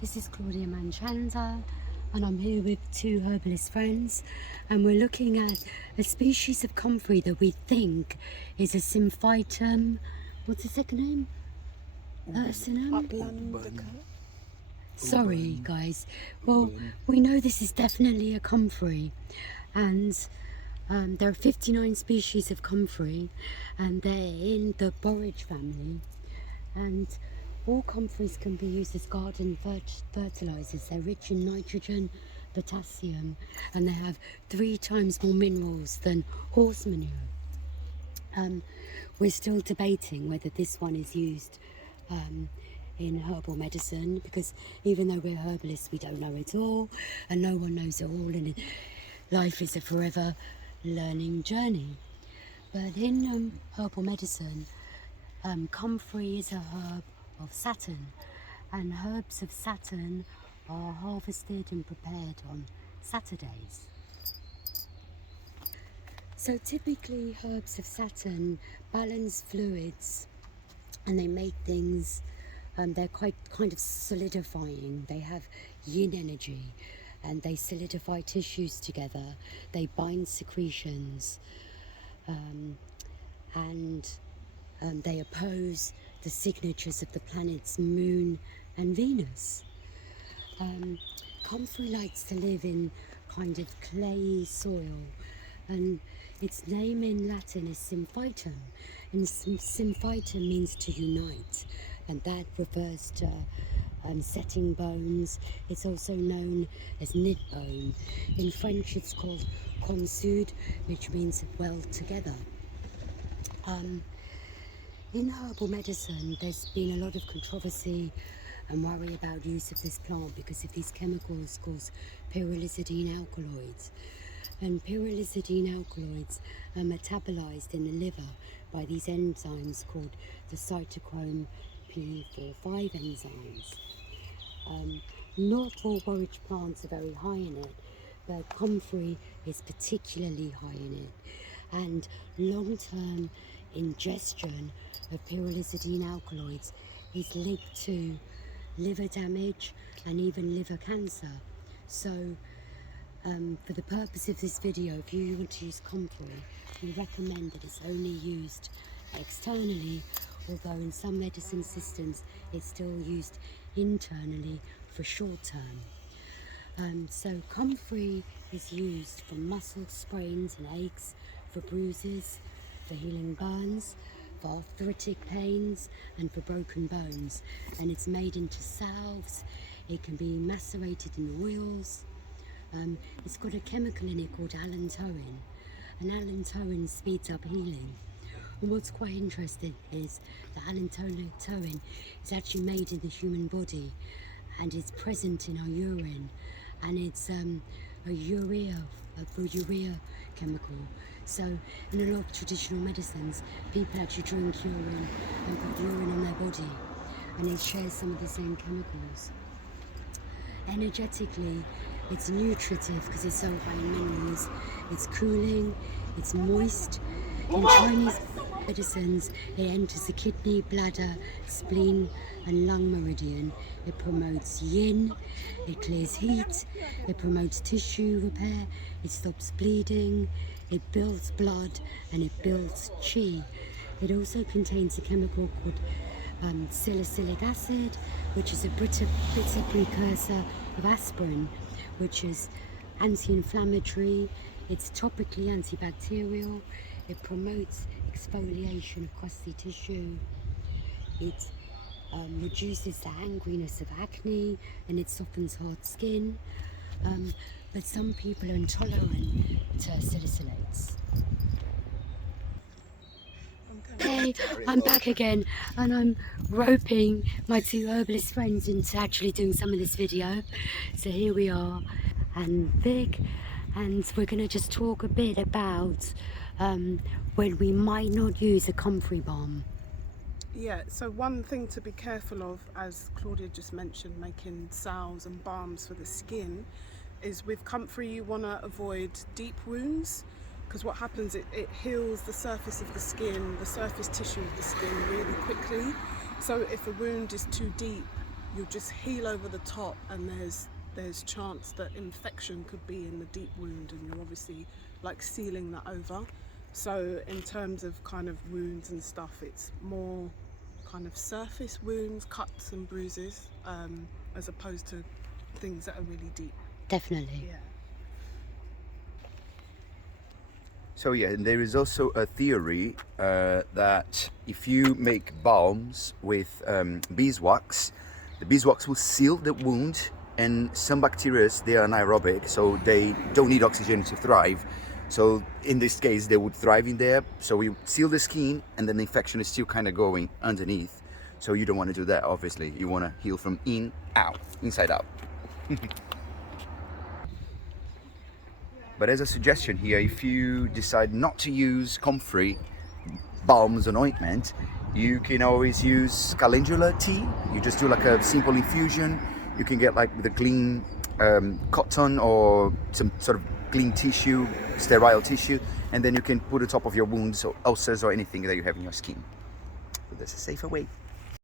This is Claudia Manchanza, and I'm here with two herbalist friends, and we're looking at a species of comfrey that we think is a Symphytum. What's the second name? Ursinum? Sorry guys. Well, we know this is definitely a comfrey, and there are 59 species of comfrey, and they're in the borage family, and all comfreys can be used as garden fertilizers. They're rich in nitrogen, potassium, and they have 3 times more minerals than horse manure. We're still debating whether this one is used in herbal medicine, because even though we're herbalists, we don't know it all, and no one knows it all, and life is a forever learning journey. But in herbal medicine, comfrey is a herb of Saturn, and herbs of Saturn are harvested and prepared on Saturdays. So typically herbs of Saturn balance fluids, and they make things, they're kind of solidifying. They have yin energy, and they solidify tissues together. They bind secretions, and they oppose the signatures of the planets Moon and Venus. Comfrey likes to live in kind of clay soil, and its name in Latin is Symphytum, and Symphytum means to unite, and that refers to setting bones. It's also known as knit bone. In French it's called consud, which means well together. In herbal medicine, there's been a lot of controversy and worry about use of this plant because of these chemicals called pyrrolizidine alkaloids. And pyrrolizidine alkaloids are metabolized in the liver by these enzymes called the cytochrome P45 enzymes. Not all borage plants are very high in it, but comfrey is particularly high in it. And long-term ingestion of pyrrolizidine alkaloids is linked to liver damage and even liver cancer. So for the purpose of this video, if you want to use comfrey, we recommend that it's only used externally, although in some medicine systems it's still used internally for short term. So comfrey is used for muscle sprains and aches, for bruises, for healing burns, for arthritic pains, and for broken bones. And it's made into salves. It can be macerated in oils. It's got a chemical in it called allantoin, and allantoin speeds up healing. And what's quite interesting is that allantoin is actually made in the human body, and it's present in our urine, and it's a urea chemical. So in a lot of traditional medicines, people actually drink urine and put urine in their body, and it shares some of the same chemicals. Energetically, it's nutritive because it's so high in minerals. It's cooling, it's moist. In Chinese medicines, it enters the kidney, bladder, spleen and lung meridian. It promotes yin, it clears heat, it promotes tissue repair, it stops bleeding, it builds blood, and it builds qi. It also contains a chemical called salicylic acid, which is a bitter precursor of aspirin, which is anti-inflammatory, it's topically antibacterial, it promotes exfoliation of crusty tissue, it reduces the angriness of acne, and it softens hard skin. But some people are intolerant to salicylates. Hey, I'm back again, and I'm roping my two herbalist friends into actually doing some of this video. So here we are, and Vic, and we're going to just talk a bit about when we might not use a comfrey balm. Yeah, so one thing to be careful of, as Claudia just mentioned, making salves and balms for the skin, is with comfrey you want to avoid deep wounds, because what happens, it heals the surface of the skin, the surface tissue of the skin really quickly. So if a wound is too deep, you'll just heal over the top, and there's chance that infection could be in the deep wound, and you're obviously like sealing that over. So in terms of kind of wounds and stuff, it's more kind of surface wounds, cuts and bruises, as opposed to things that are really deep. Definitely. Yeah. So yeah, and there is also a theory that if you make balms with beeswax, the beeswax will seal the wound, and some bacteria, they are anaerobic, so they don't need oxygen to thrive. So in this case, they would thrive in there. So we seal the skin, and then the infection is still kind of going underneath. So you don't want to do that, obviously. You want to heal from inside out. But as a suggestion here, if you decide not to use comfrey balms and ointment, you can always use calendula tea. You just do like a simple infusion. You can get like with a clean cotton or some sort of clean tissue, sterile tissue, and then you can put it on top of your wounds or ulcers or anything that you have in your skin. So that's a safer way.